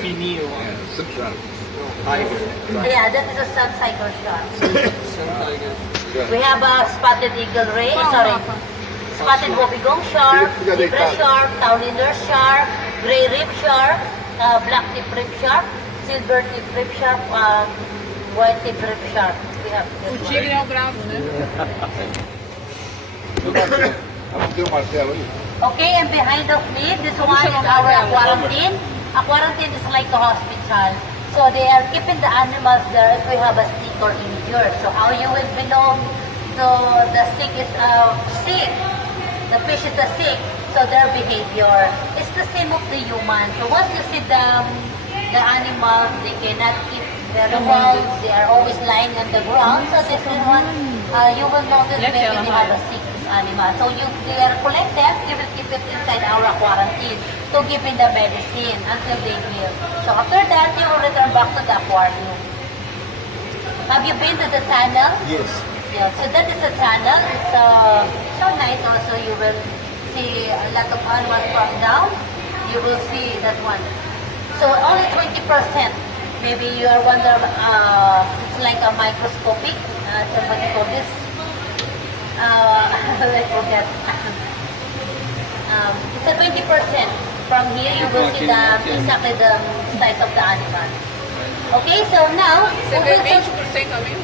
Finio. Sun shark. Tiger. Yeah, that is a sun tiger shark. Sun tiger. We have a spotted eagle ray, spotted wobbegong shark, zebra shark, towliner shark, gray reef shark, black tip reef shark, silver tip reef shark, white tip reef shark. We have O tigre é o bravo, né? Tem um martelo aí? Okay, and behind of me, this one is our quarantine. A quarantine is like a hospital. So they are keeping the animals there if we have a sick or injured. So how you will know the sick is sick, the fish is sick, so their behavior is the same of the human. So once you see the animals, they cannot keep very well. They are always lying on the ground. So this is one you will notice maybe they have a sick animal. So they are collect them, they will keep it inside our quarantine to give in the medicine until they heal. So after that, they will return back to the aquarium. Have you been to the tunnel? Yes. Yeah, so that is the tunnel. It's so nice also. You will see a lot of animals from down. You will see that one. So only 20%. Maybe you are wondering, it's like a microscopic. What do you call this? I forget. It's a 20%. From here, you will see exactly the size of the animal. Okay, so now, Você vê 20% também?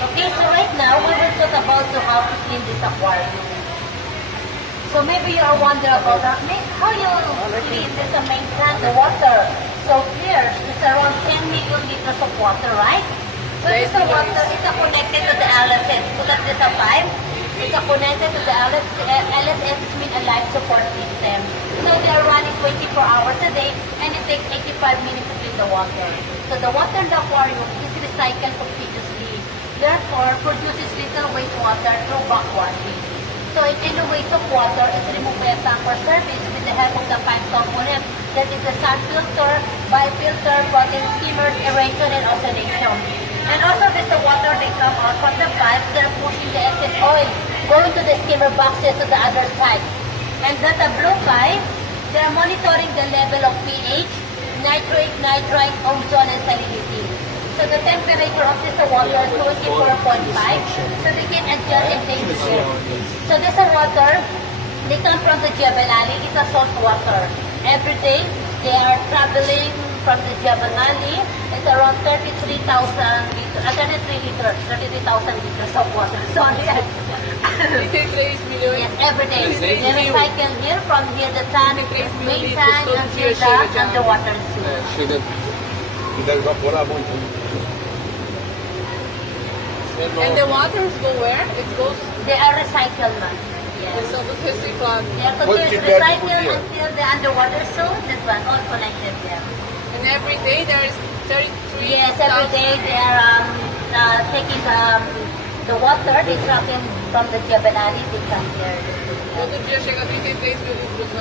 okay, so right now, we will talk about how to clean this aquarium. So maybe you are wondering about how you clean this main tank, the water. So here, it's around 10 million liters of water, right? So this water is connected to the LSS. So that is a pipe. It's connected to the LSS. LSS means a life support system. So they are running 24 hours a day, and it takes 85 minutes to clean the water. So the water in the aquarium is recycled continuously. Therefore, produces little wastewater through backwashing. So any waste of water is removed by a tanker service with the help of the pipe component. That is the sand filter, bifilter, protein skimmers, aeration, and ozonation. And also this the water they come out from the pipe, they're pushing the excess oil, going to the skimmer boxes to the other side. And that the blue pipe, they're monitoring the level of pH, nitrate, nitrite, ozone, and salinity. So the temperature of this water is 24.5, so they can adjust and change it. So this water, they come from the Jebel Ali, it's a salt water. Every day, they are traveling from the Jebel Ali. It's around 33,000 liters of water. Sorry. 33 milhões. Yes, every day. They recycle here, from here the tank, main tank, until the underwater sea. Chega. E deve evaporar muito. And the waters go where? It goes. They are recycled, man. Yes. São tudo reciclado. They are What continuous did that recycled put here? until the underwater zone. That one, all connected there. And every day there is 33. Yes, every day they are taking the water, they trucking from the Jebel Ali, they come here. Todo dia chega 33 mil litros.